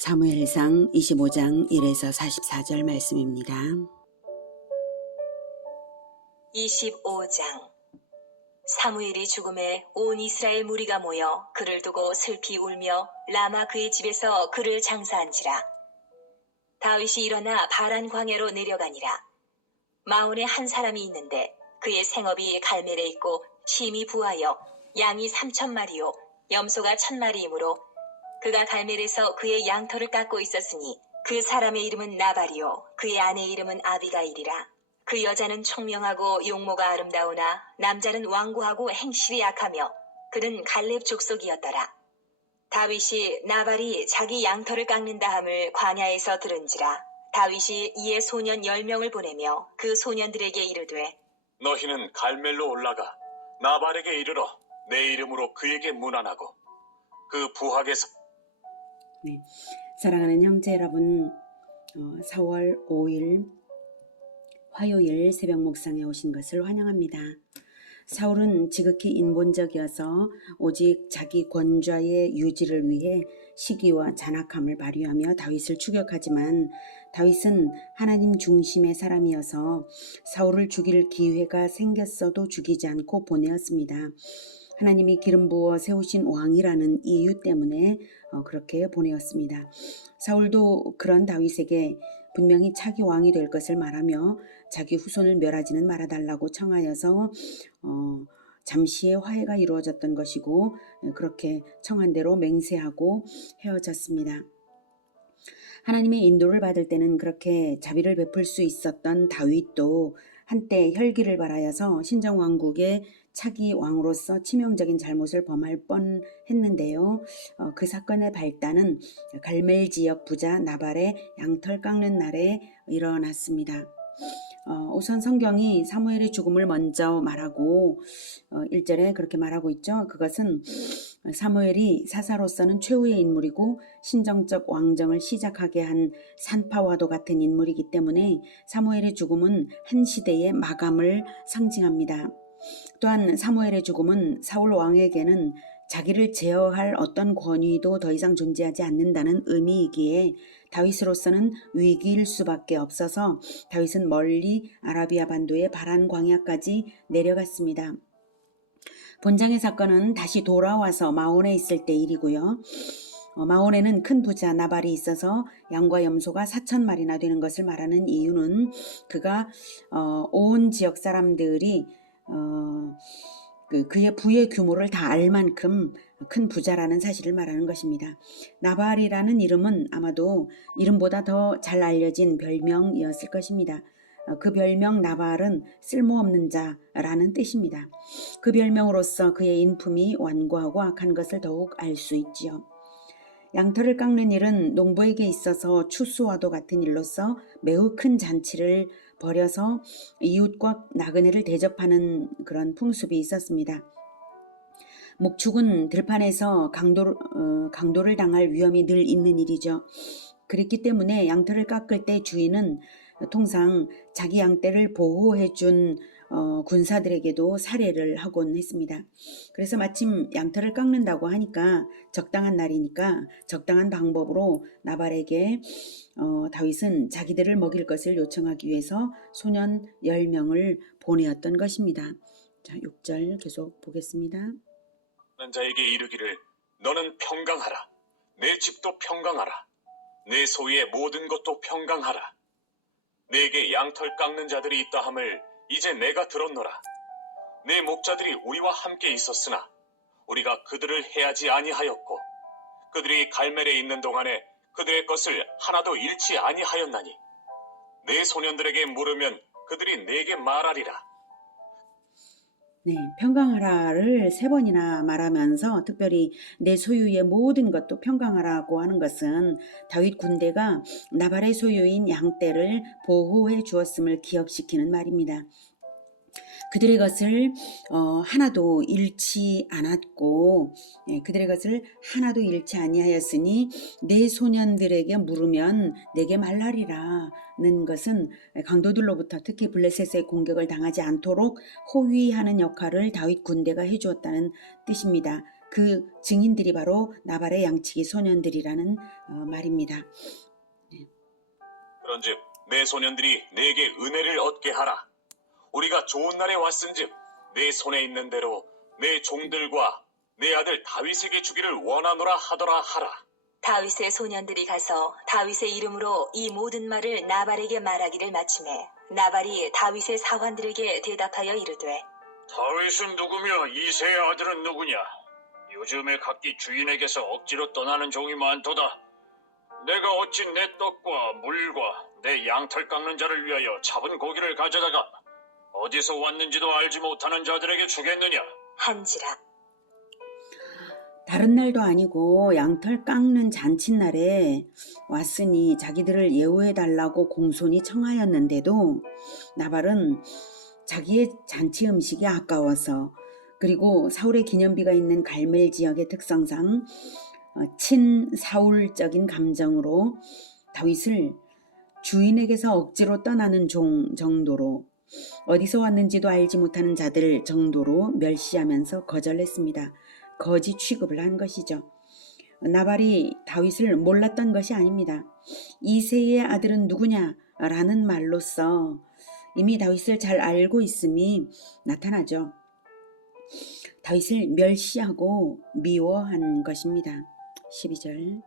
사무엘상 25장 1에서 44절 말씀입니다. 25장. 사무엘이 죽음에 온 이스라엘 무리가 모여 그를 두고 슬피 울며 라마 그의 집에서 그를 장사한지라. 다윗이 일어나 바란 광야로 내려가니라. 마온에 한 사람이 있는데 그의 생업이 갈멜에 있고 심이 부하여 양이 3,000마리요 염소가 1,000마리이므로 그가 갈멜에서 그의 양털을 깎고 있었으니 그 사람의 이름은 나발이요 그의 아내의 이름은 아비가일이라. 그 여자는 총명하고 용모가 아름다우나 남자는 완고하고 행실이 약하며 그는 갈렙 족속이었더라. 다윗이 나발이 자기 양털을 깎는다 함을 광야에서 들은지라. 다윗이 이에 소년 10명을 보내며 그 소년들에게 이르되 너희는 갈멜로 올라가 나발에게 이르러 내 이름으로 그에게 문안하고 그 부하께서 사랑하는 형제 여러분, 4월 5일 화요일 새벽 목상에 오신 것을 환영합니다. 사울은 지극히 인본적이어서 오직 자기 권좌의 유지를 위해 시기와 잔악함을 발휘하며 다윗을 추격하지만 다윗은 하나님 중심의 사람이어서 사울을 죽일 기회가 생겼어도 죽이지 않고 보내었습니다. 하나님이 기름 부어 세우신 왕이라는 이유 때문에 그렇게 보내었습니다. 사울도 그런 다윗에게 분명히 차기 왕이 될 것을 말하며 자기 후손을 멸하지는 말아달라고 청하여서 잠시의 화해가 이루어졌던 것이고 그렇게 청한 대로 맹세하고 헤어졌습니다. 하나님의 인도를 받을 때는 그렇게 자비를 베풀 수 있었던 다윗도 한때 혈기를 발하여서 신정왕국의 차기 왕으로서 치명적인 잘못을 범할 뻔했는데요. 그 사건의 발단은 갈멜 지역 부자 나발의 양털 깎는 날에 일어났습니다. 우선 성경이 사무엘의 죽음을 먼저 말하고 1절에 그렇게 말하고 있죠. 그것은 사무엘이 사사로서는 최후의 인물이고 신정적 왕정을 시작하게 한 산파와도 같은 인물이기 때문에 사무엘의 죽음은 한 시대의 마감을 상징합니다. 또한 사무엘의 죽음은 사울 왕에게는 자기를 제어할 어떤 권위도 더 이상 존재하지 않는다는 의미이기에 다윗으로서는 위기일 수밖에 없어서 다윗은 멀리 아라비아 반도의 바란 광야까지 내려갔습니다. 본장의 사건은 다시 돌아와서 마온에 있을 때 일이고요. 마온에는 큰 부자 나발이 있어서 양과 염소가 4,000마리나 되는 것을 말하는 이유는 그가 온 지역 사람들이 그의 부의 규모를 다 알 만큼 큰 부자라는 사실을 말하는 것입니다. 나발이라는 이름은 아마도 이름보다 더 잘 알려진 별명이었을 것입니다. 그 별명 나발은 쓸모없는 자라는 뜻입니다. 그 별명으로서 그의 인품이 완고하고 악한 것을 더욱 알 수 있지요. 양털을 깎는 일은 농부에게 있어서 추수와도 같은 일로서 매우 큰 잔치를 벌여서 이웃과 나그네를 대접하는 그런 풍습이 있었습니다. 목축은 들판에서 강도를 당할 위험이 늘 있는 일이죠. 그랬기 때문에 양털을 깎을 때 주인은 통상 자기 양떼를 보호해준 군사들에게도 살해를 하곤 했습니다. 그래서 마침 양털을 깎는다고 하니까 적당한 날이니까 적당한 방법으로 나발에게 다윗은 자기들을 먹일 것을 요청하기 위해서 소년 10명을 보내었던 것입니다. 자, 6절 계속 보겠습니다. 는 자에게 이르기를 너는 평강하라. 내 집도 평강하라. 내 소유의 모든 것도 평강하라. 내게 양털 깎는 자들이 있다 함을 이제 내가 들었노라. 내 목자들이 우리와 함께 있었으나 우리가 그들을 해하지 아니하였고 그들이 갈멜에 있는 동안에 그들의 것을 하나도 잃지 아니하였나니 내 소년들에게 물으면 그들이 내게 말하리라. 네, 평강하라를 3번이나 말하면서 특별히 내 소유의 모든 것도 평강하라고 하는 것은 다윗 군대가 나발의 소유인 양떼를 보호해 주었음을 기억시키는 말입니다. 그들의 것을 하나도 잃지 않았고 그들의 것을 하나도 잃지 아니하였으니 내 소년들에게 물으면 내게 말하리라는 것은 강도들로부터 특히 블레셋의 공격을 당하지 않도록 호위하는 역할을 다윗 군대가 해주었다는 뜻입니다. 그 증인들이 바로 나발의 양치기 소년들이라는 말입니다. 그런즉 내 소년들이 내게 은혜를 얻게 하라. 우리가 좋은 날에 왔은즉 내 손에 있는 대로 내 종들과 내 아들 다윗에게 주기를 원하노라 하더라 하라. 다윗의 소년들이 가서 다윗의 이름으로 이 모든 말을 나발에게 말하기를 마침에 나발이 다윗의 사환들에게 대답하여 이르되 다윗은 누구며 이새의 아들은 누구냐? 요즘에 각기 주인에게서 억지로 떠나는 종이 많도다. 내가 어찌 내 떡과 물과 내 양털 깎는 자를 위하여 잡은 고기를 가져다가 어디서 왔는지도 알지 못하는 자들에게 주겠느냐? 한지라. 다른 날도 아니고 양털 깎는 잔칫날에 왔으니 자기들을 예우해달라고 공손히 청하였는데도 나발은 자기의 잔치 음식이 아까워서, 그리고 사울의 기념비가 있는 갈멜 지역의 특성상 친사울적인 감정으로 다윗을 주인에게서 억지로 떠나는 종 정도로, 어디서 왔는지도 알지 못하는 자들 정도로 멸시하면서 거절했습니다. 거지 취급을 한 것이죠. 나발이 다윗을 몰랐던 것이 아닙니다. 이새의 아들은 누구냐? 라는 말로써 이미 다윗을 잘 알고 있음이 나타나죠. 다윗을 멸시하고 미워한 것입니다. 12절.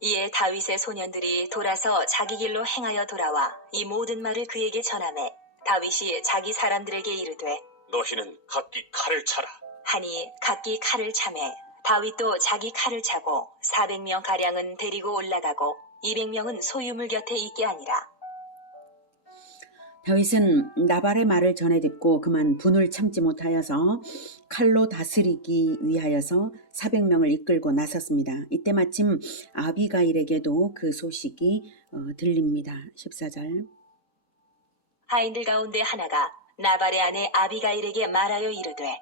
이에 다윗의 소년들이 돌아서 자기 길로 행하여 돌아와 이 모든 말을 그에게 전하매 다윗이 자기 사람들에게 이르되 너희는 각기 칼을 차라. 하니 각기 칼을 차매 다윗도 자기 칼을 차고 400명 가량은 데리고 올라가고 200명은 소유물 곁에 있게 하니라. 다윗은 나발의 말을 전해 듣고 그만 분을 참지 못하여서 칼로 다스리기 위하여서 400명을 이끌고 나섰습니다. 이때 마침 아비가일에게도 그 소식이 들립니다. 14절. 하인들 가운데 하나가 나발의 아내 아비가일에게 말하여 이르되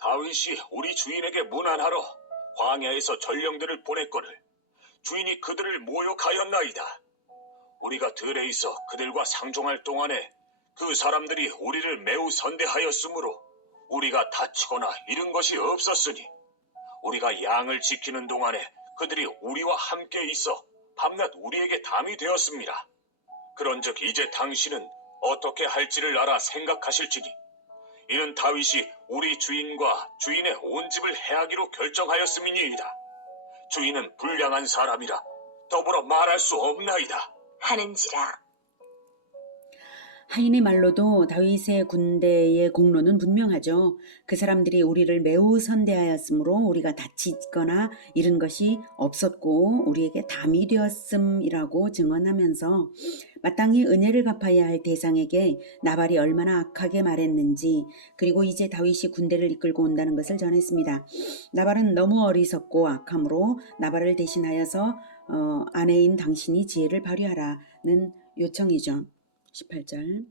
다윗이 우리 주인에게 문안하러 광야에서 전령들을 보냈거늘 주인이 그들을 모욕하였나이다. 우리가 들에 있어 그들과 상종할 동안에 그 사람들이 우리를 매우 선대하였으므로 우리가 다치거나 잃은 것이 없었으니 우리가 양을 지키는 동안에 그들이 우리와 함께 있어 밤낮 우리에게 담이 되었습니다. 그런즉 이제 당신은 어떻게 할지를 알아 생각하실지니 이는 다윗이 우리 주인과 주인의 온 집을 해하기로 결정하였음이니이다. 주인은 불량한 사람이라 더불어 말할 수 없나이다. 하는지라. 하인의 말로도 다윗의 군대의 공로는 분명하죠. 그 사람들이 우리를 매우 선대하였으므로 우리가 다치거나 잃은 것이 없었고 우리에게 담이 되었음이라고 증언하면서 마땅히 은혜를 갚아야 할 대상에게 나발이 얼마나 악하게 말했는지, 그리고 이제 다윗이 군대를 이끌고 온다는 것을 전했습니다. 나발은 너무 어리석고 악함으로 나발을 대신하여서 아내인 당신이 지혜를 발휘하라는 요청이죠. 18절.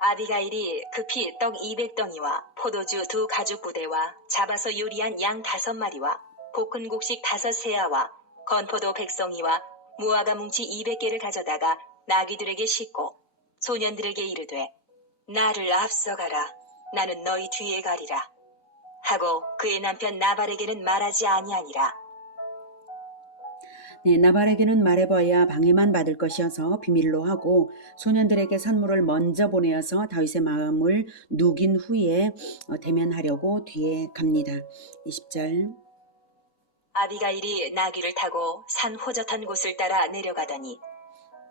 아비가일이 급히 떡 200덩이와 포도주 2 가죽 부대와 잡아서 요리한 양 5마리와 볶은 곡식 5 세아와 건포도 100송이와 무화과 뭉치 200개를 가져다가 나귀들에게 싣고 소년들에게 이르되 나를 앞서가라. 나는 너희 뒤에 가리라. 하고 그의 남편 나발에게는 말하지 아니하니라. 네, 나발에게는 말해봐야 방해만 받을 것이어서 비밀로 하고 소년들에게 선물을 먼저 보내어서 다윗의 마음을 누긴 후에 대면하려고 뒤에 갑니다. 20절. 아비가일이 나귀를 타고 산 호젓한 곳을 따라 내려가더니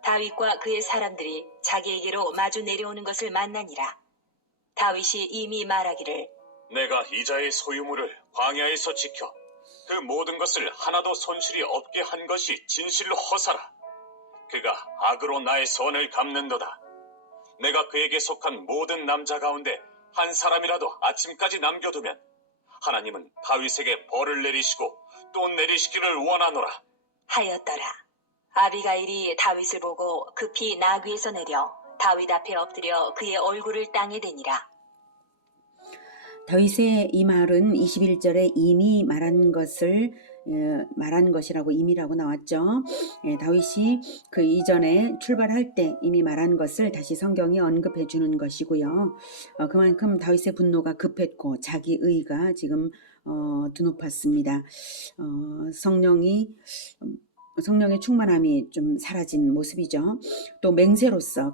다윗과 그의 사람들이 자기에게로 마주 내려오는 것을 만나니라. 다윗이 이미 말하기를 내가 이자의 소유물을 광야에서 지켜 그 모든 것을 하나도 손실이 없게 한 것이 진실로 허사라. 그가 악으로 나의 선을 갚는도다. 내가 그에게 속한 모든 남자 가운데 한 사람이라도 아침까지 남겨두면 하나님은 다윗에게 벌을 내리시고 또 내리시기를 원하노라. 하였더라. 아비가일이 다윗을 보고 급히 나귀에서 내려 다윗 앞에 엎드려 그의 얼굴을 땅에 대니라. 다윗의 이 말은 21절에 이미 말한 것을 말한 것이라고 임의라고 나왔죠. 다윗이 그 이전에 출발할 때 이미 말한 것을 다시 성경이 언급해 주는 것이고요. 그만큼 다윗의 분노가 급했고 자기 의가 지금 드높았습니다. 성령의 충만함이 좀 사라진 모습이죠. 또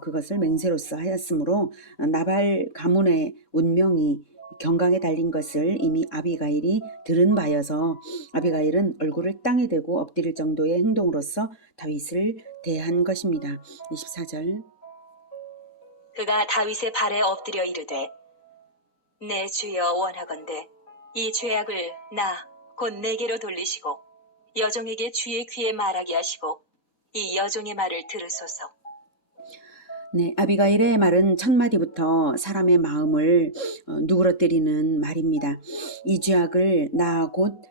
그것을 맹세로서 하였으므로 나발 가문의 운명이 경강에 달린 것을 이미 아비가일이 들은 바여서 아비가일은 얼굴을 땅에 대고 엎드릴 정도의 행동으로서 다윗을 대한 것입니다. 24절. 그가 다윗의 발에 엎드려 이르되 내 주여 원하건대 이 죄악을 곧 내게로 돌리시고 여종에게 주의 귀에 말하게 하시고 이 여종의 말을 들으소서. 네, 아비가일의 말은 첫 마디부터 사람의 마음을 누그러뜨리는 말입니다. 이 죄악을 곧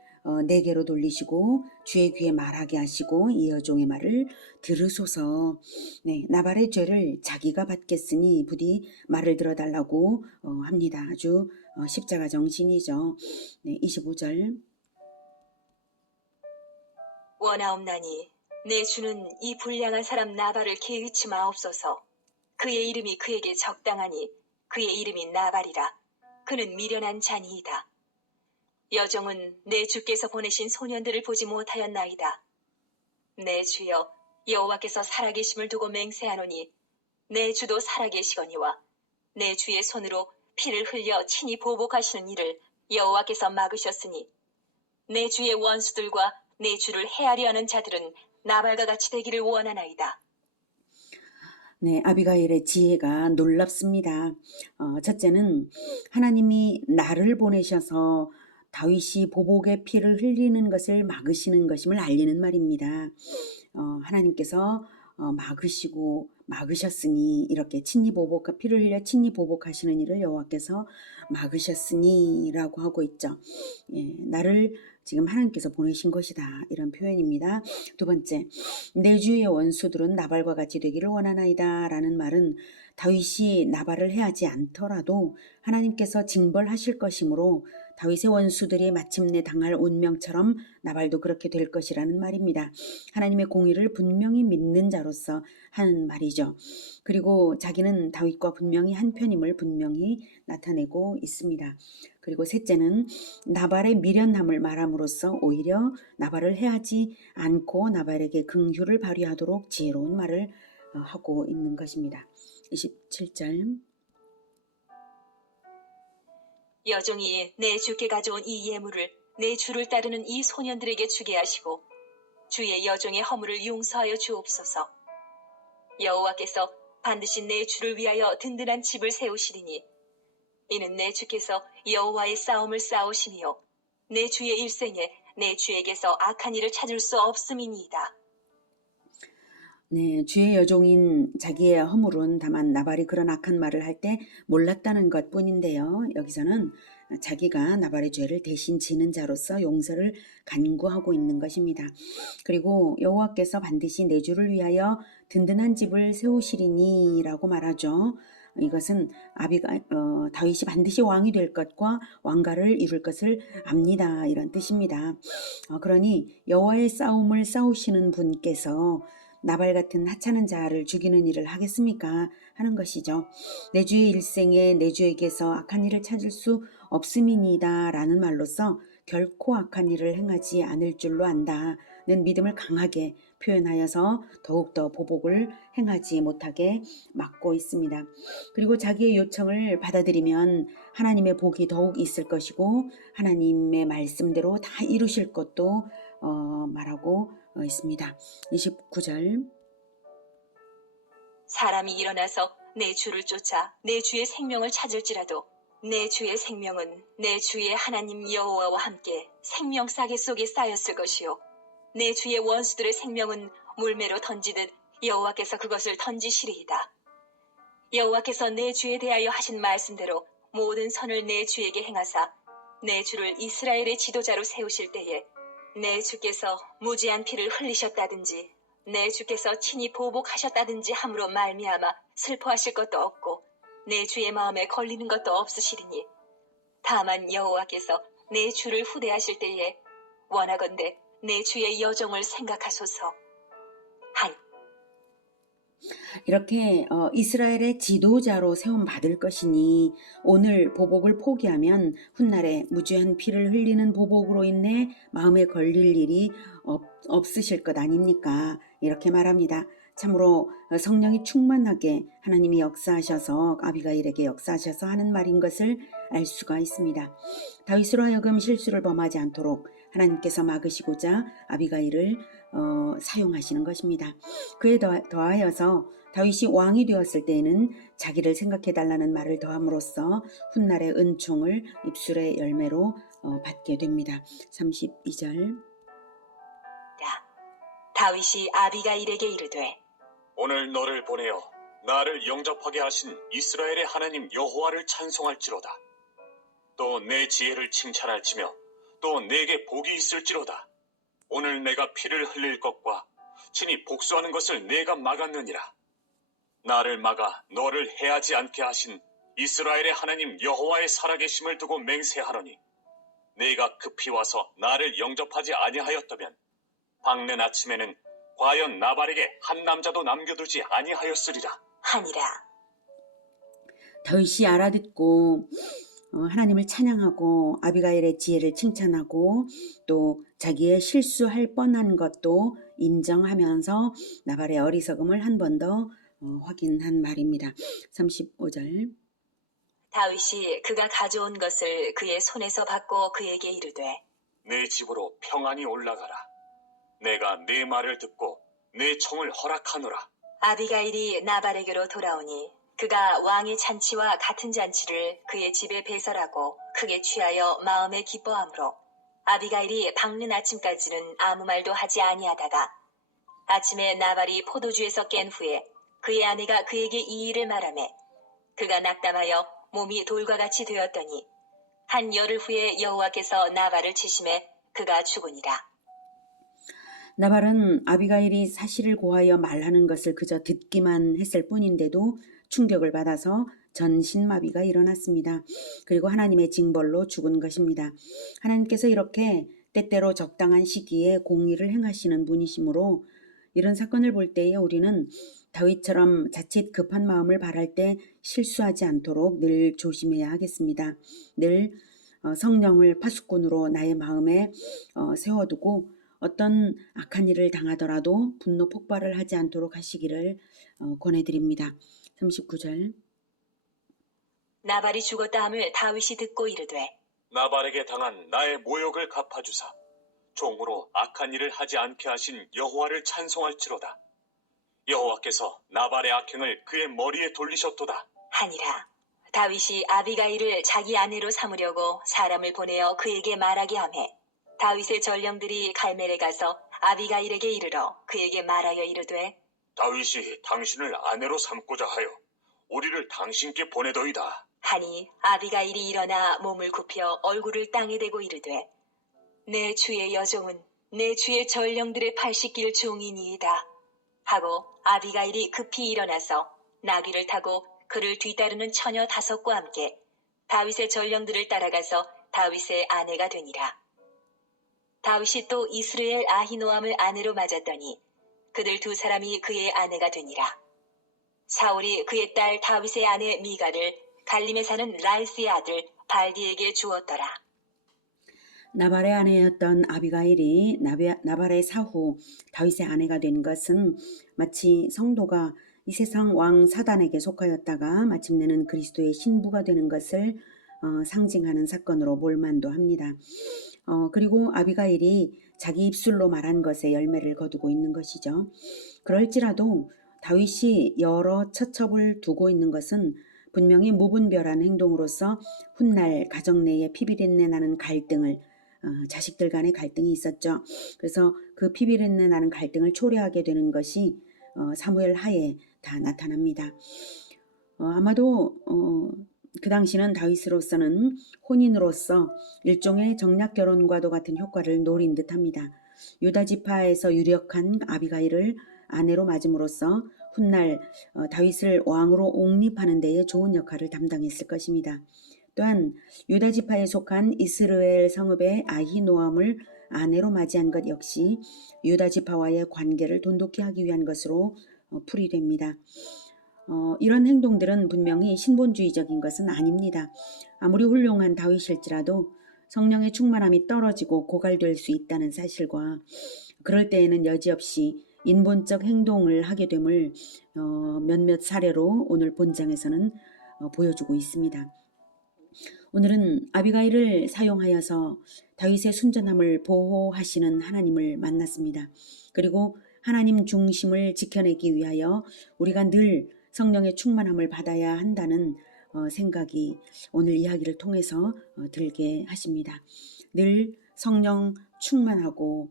내게로 돌리시고 주의 귀에 말하게 하시고 이 여종의 말을 들으소서. 네, 나발의 죄를 자기가 받겠으니 부디 말을 들어달라고 합니다. 아주 십자가 정신이죠. 네, 25절. 원하옵나니 내 주는 이 불량한 사람 나발을 개의치 마옵소서. 그의 이름이 그에게 적당하니 그의 이름이 나발이라. 그는 미련한 자니이다. 여종은 내 주께서 보내신 소년들을 보지 못하였나이다. 내 주여 여호와께서 살아계심을 두고 맹세하노니 내 주도 살아계시거니와 내 주의 손으로 피를 흘려 친히 보복하시는 일을 여호와께서 막으셨으니 내 주의 원수들과 내 주를 해하려 하는 자들은 나발과 같이 되기를 원하나이다. 네, 아비가일의 지혜가 놀랍습니다. 첫째는 하나님이 나를 보내셔서 다윗이 보복의 피를 흘리는 것을 막으시는 것임을 알리는 말입니다. 하나님께서 막으셨으니 이렇게 피를 흘려 친히 보복하시는 일을 여호와께서 막으셨으니라고 하고 있죠. 나를 지금 하나님께서 보내신 것이다, 이런 표현입니다. 두 번째, 내 주의 원수들은 나발과 같이 되기를 원하나이다 라는 말은 다윗이 나발을 해하지 않더라도 하나님께서 징벌하실 것이므로 다윗의 원수들이 마침내 당할 운명처럼 나발도 그렇게 될 것이라는 말입니다. 하나님의 공의를 분명히 믿는 자로서 하는 말이죠. 그리고 자기는 다윗과 분명히 한편임을 분명히 나타내고 있습니다. 그리고 셋째는 나발의 미련함을 말함으로써 오히려 나발을 해하지 않고 나발에게 긍휼을 발휘하도록 지혜로운 말을 하고 있는 것입니다. 27절. 여종이 내 주께 가져온 이 예물을 내 주를 따르는 이 소년들에게 주게 하시고 주의 여종의 허물을 용서하여 주옵소서. 여호와께서 반드시 내 주를 위하여 든든한 집을 세우시리니 이는 내 주께서 여호와의 싸움을 싸우심이요 내 주의 일생에 내 주에게서 악한 일을 찾을 수 없음이니이다. 네, 주의 여종인 자기의 허물은 다만 나발이 그런 악한 말을 할 때 몰랐다는 것뿐인데요. 여기서는 자기가 나발의 죄를 대신 지는 자로서 용서를 간구하고 있는 것입니다. 그리고 여호와께서 반드시 내 주를 위하여 든든한 집을 세우시리니라고 말하죠. 이것은 다윗이 반드시 왕이 될 것과 왕가를 이룰 것을 압니다, 이런 뜻입니다. 그러니 여호와의 싸움을 싸우시는 분께서 나발 같은 하찮은 자를 죽이는 일을 하겠습니까? 하는 것이죠. 내 주의 일생에 내 주에게서 악한 일을 찾을 수 없음이니이다 라는 말로써 결코 악한 일을 행하지 않을 줄로 안다는 믿음을 강하게 표현하여서 더욱더 보복을 행하지 못하게 막고 있습니다. 그리고 자기의 요청을 받아들이면 하나님의 복이 더욱 있을 것이고 하나님의 말씀대로 다 이루실 것도 말하고 있습니다. 29절. 사람이 일어나서 내 주를 쫓아 내 주의 생명을 찾을지라도 내 주의 생명은 내 주의 하나님 여호와와 함께 생명싸개 속에 쌓였을 것이요 내 주의 원수들의 생명은 물매로 던지듯 여호와께서 그것을 던지시리이다. 여호와께서 내 주에 대하여 하신 말씀대로 모든 선을 내 주에게 행하사 내 주를 이스라엘의 지도자로 세우실 때에 내 주께서 무지한 피를 흘리셨다든지 내 주께서 친히 보복하셨다든지 함으로 말미암아 슬퍼하실 것도 없고 내 주의 마음에 걸리는 것도 없으시리니 다만 여호와께서 내 주를 후대하실 때에 원하건대 내 주의 여종을 생각하소서. 한 이렇게 이스라엘의 지도자로 세움 받을 것이니 오늘 보복을 포기하면 훗날에 무죄한 피를 흘리는 보복으로 인해 마음에 걸릴 일이 없으실 것 아닙니까? 이렇게 말합니다. 참으로 성령이 충만하게 하나님이 역사하셔서 아비가일에게 역사하셔서 하는 말인 것을 알 수가 있습니다. 다윗으로 하여금 실수를 범하지 않도록 하나님께서 막으시고자 아비가일을 사용하시는 것입니다. 그에 더하여서 다윗이 왕이 되었을 때에는 자기를 생각해달라는 말을 더함으로써 훗날의 은총을 입술의 열매로 받게 됩니다. 32절. 다윗이 아비가일에게 이르되 오늘 너를 보내어 나를 영접하게 하신 이스라엘의 하나님 여호와를 찬송할지로다. 또 내 지혜를 칭찬할지며 또 내게 복이 있을지로다. 오늘 내가 피를 흘릴 것과 친히 복수하는 것을 내가 막았느니라. 나를 막아 너를 해하지 않게 하신 이스라엘의 하나님 여호와의 살아계심을 두고 맹세하노니 내가 급히 와서 나를 영접하지 아니하였다면 밝는 아침에는 과연 나발에게 한 남자도 남겨두지 아니하였으리라 하니라. 다윗이 알아듣고 하나님을 찬양하고 아비가일의 지혜를 칭찬하고 또 자기의 실수할 뻔한 것도 인정하면서 나발의 어리석음을 한 번 더 확인한 말입니다. 35절. 다윗이 그가 가져온 것을 그의 손에서 받고 그에게 이르되 내 집으로 평안히 올라가라. 내가 네 말을 듣고 내 청을 허락하노라. 아비가일이 나발에게로 돌아오니 그가 왕의 잔치와 같은 잔치를 그의 집에 배설하고 크게 취하여 마음에 기뻐하므로 아비가일이 밝는 아침까지는 아무 말도 하지 아니하다가 아침에 나발이 포도주에서 깬 후에 그의 아내가 그에게 이 일을 말하매 그가 낙담하여 몸이 돌과 같이 되었더니 한 열흘 후에 여호와께서 나발을 치심에 그가 죽으니라. 나발은 아비가일이 사실을 고하여 말하는 것을 그저 듣기만 했을 뿐인데도 충격을 받아서 전신마비가 일어났습니다. 그리고 하나님의 징벌로 죽은 것입니다. 하나님께서 이렇게 때때로 적당한 시기에 공의를 행하시는 분이시므로 이런 사건을 볼 때에 우리는 다윗처럼 자칫 급한 마음을 바랄 때 실수하지 않도록 늘 조심해야 하겠습니다. 늘 성령을 파수꾼으로 나의 마음에 세워두고 어떤 악한 일을 당하더라도 분노 폭발을 하지 않도록 하시기를 권해드립니다. 39절. 나발이 죽었다 함을 다윗이 듣고 이르되 나발에게 당한 나의 모욕을 갚아주사 종으로 악한 일을 하지 않게 하신 여호와를 찬송할지로다. 여호와께서 나발의 악행을 그의 머리에 돌리셨도다 하니라. 다윗이 아비가일을 자기 아내로 삼으려고 사람을 보내어 그에게 말하게 하매 다윗의 전령들이 갈멜에 가서 아비가일에게 이르러 그에게 말하여 이르되 다윗이 당신을 아내로 삼고자 하여 우리를 당신께 보내더이다. 하니 아비가일이 일어나 몸을 굽혀 얼굴을 땅에 대고 이르되 내 주의 여종은 내 주의 전령들의 발 씻길 종이니이다 하고 아비가일이 급히 일어나서 나귀를 타고 그를 뒤따르는 처녀 5과 함께 다윗의 전령들을 따라가서 다윗의 아내가 되니라. 다윗이 또 이스라엘 아히노암을 아내로 맞았더니 그들 2사람이 그의 아내가 되니라. 사울이 그의 딸 다윗의 아내 미가를 갈림에 사는 라이스의 아들 발디에게 주었더라. 나발의 아내였던 아비가일이 나발의 사후 다윗의 아내가 된 것은 마치 성도가 이 세상 왕 사단에게 속하였다가 마침내는 그리스도의 신부가 되는 것을 상징하는 사건으로 볼만도 합니다. 그리고 아비가일이 자기 입술로 말한 것에 열매를 거두고 있는 것이죠. 그럴지라도 다윗이 여러 처첩을 두고 있는 것은 분명히 무분별한 행동으로서 훗날 가정 내에 피비린내 나는 갈등을 자식들 간의 갈등이 있었죠. 그래서 그 피비린내 나는 갈등을 초래하게 되는 것이 사무엘 하에 다 나타납니다. 아마도 그 당시는 다윗으로서는 혼인으로서 일종의 정략 결혼과도 같은 효과를 노린 듯합니다. 유다 지파에서 유력한 아비가일을 아내로 맞음으로써 훗날 다윗을 왕으로 옹립하는 데에 좋은 역할을 담당했을 것입니다. 또한 유다 지파에 속한 이스라엘 성읍의 아히노암을 아내로 맞이한 것 역시 유다 지파와의 관계를 돈독히 하기 위한 것으로 풀이됩니다. 이런 행동들은 분명히 신본주의적인 것은 아닙니다. 아무리 훌륭한 다윗일지라도 성령의 충만함이 떨어지고 고갈될 수 있다는 사실과 그럴 때에는 여지없이 인본적 행동을 하게 됨을 몇몇 사례로 오늘 본장에서는 보여주고 있습니다. 오늘은 아비가일을 사용하여서 다윗의 순전함을 보호하시는 하나님을 만났습니다. 그리고 하나님 중심을 지켜내기 위하여 우리가 늘 성령의 충만함을 받아야 한다는 생각이 오늘 이야기를 통해서 들게 하십니다. 늘 성령 충만하고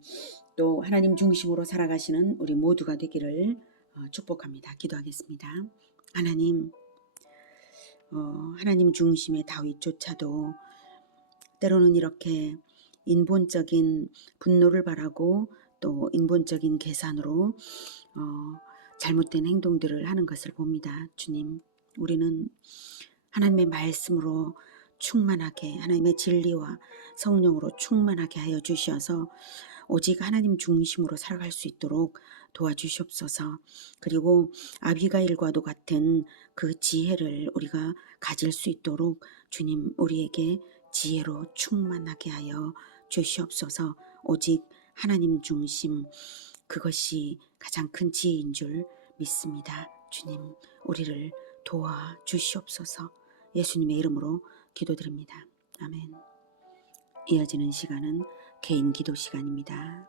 또 하나님 중심으로 살아가시는 우리 모두가 되기를 축복합니다. 기도하겠습니다. 하나님, 하나님 중심의 다윗조차도 때로는 이렇게 인본적인 분노를 바라고 또 인본적인 계산으로 잘못된 행동들을 하는 것을 봅니다. 주님, 우리는 하나님의 말씀으로 충만하게, 하나님의 진리와 성령으로 충만하게 하여 주셔서 오직 하나님 중심으로 살아갈 수 있도록 도와주시옵소서. 그리고 아비가일과도 같은 그 지혜를 우리가 가질 수 있도록 주님 우리에게 지혜로 충만하게 하여 주시옵소서. 오직 하나님 중심, 그것이 가장 큰 지혜인 줄 믿습니다. 주님, 우리를 도와주시옵소서. 예수님의 이름으로 기도드립니다. 아멘. 이어지는 시간은 개인 기도 시간입니다.